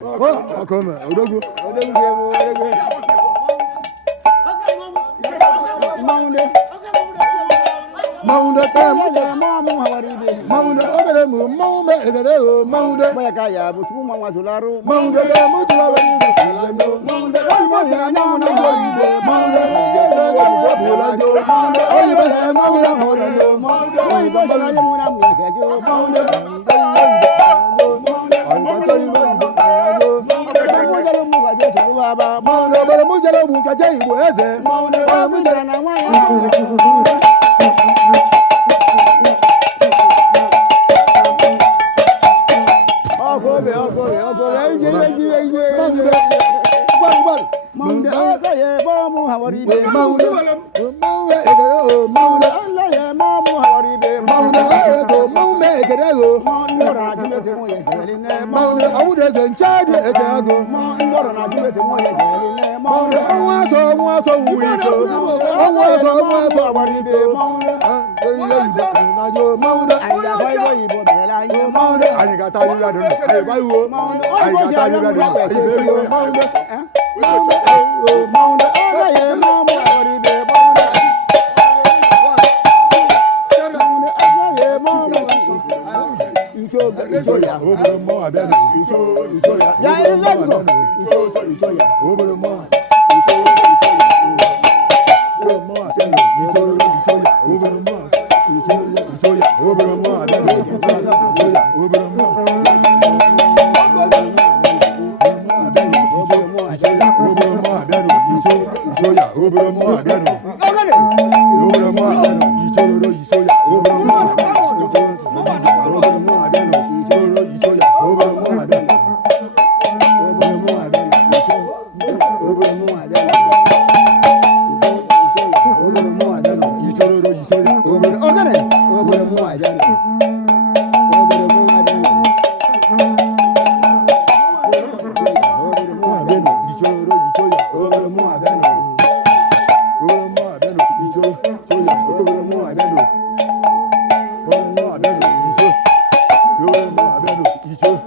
Come, Odogu. Maunda kama mamu hawaribi maunda ogere mu maunda egere o maunda baya ya busu mama zularu maunda mu tulawaribi maunda ma ya nyamu na hawaribi maunda bulando maunda oyi ba maunda bulando maunda oyi ba na nyamu na mu kejo maunda maunda bala mujalo mu kaje ibu eze maunda mujalo na mwana Maunda ye mamu hawaribe maunda egero maunda ye mamu hawaribe maunda egero maunda egero maunda jumete mo ye jeline maunda abude senchadi egero maunda na jumete mo ye jeline maunda mwaso wito hawaribe maunda najo maunda anja baibo ibo bela yo maunda anja tani la don ayo baiwo anja tani la don ayo maunda Maunda ye mamu hawaribe maunda ye mamu icho ya obere mo abia icho ya let's go icho ya obere mo icho mo abia icho ya obere mo icho ya obere mo abia obere mo Isoya, obere mo abiano. Ogale. Obere mo abiano. Ichoro isoya, obere mo abiano. Obere mo abiano. Ichoro isoya, obere mo abiano. Obere mo abiano. Obere mo abiano. Obere mo abiano. Ichoro isoya, obere. Ogale. Obere mo abiano. Obere mo abiano. Obere mo abiano. Ichoro isoya, obere mo abiano. Icho